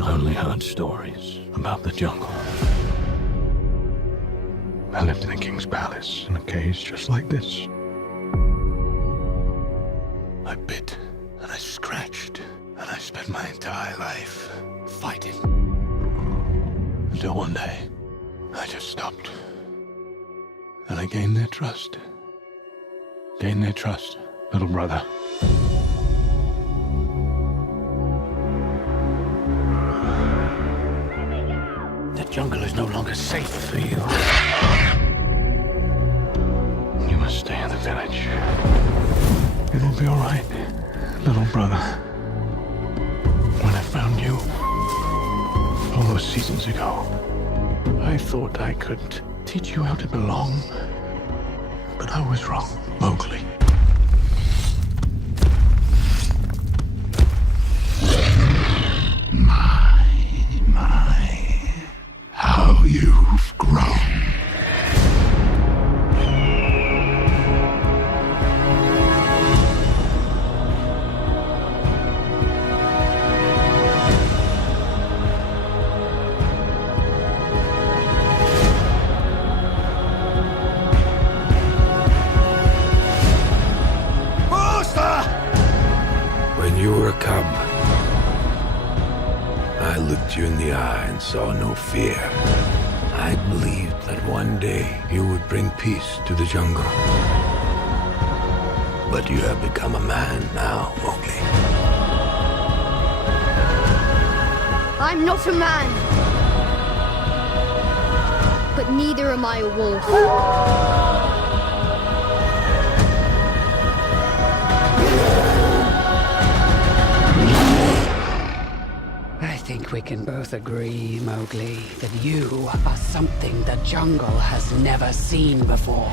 I only heard stories about the jungle. I lived in a king's palace, in a cage just like this. I bit, and I scratched, and I spent my entire life fighting. Until one day, I just stopped. And I gained their trust. Gained their trust, little brother. The jungle is no longer safe for you. You must stay in the village. It'll be all right, little brother. When I found you, all those seasons ago, I thought I could teach you how to belong. But I was wrong, Mowgli. My, how you've grown. When you were a cub, I looked you in the eye and saw no fear. I believed that one day you would bring peace to the jungle. But you have become a man now, Mowgli. I'm not a man. But neither am I a wolf. I think we can both agree, Mowgli, that you are something the jungle has never seen before.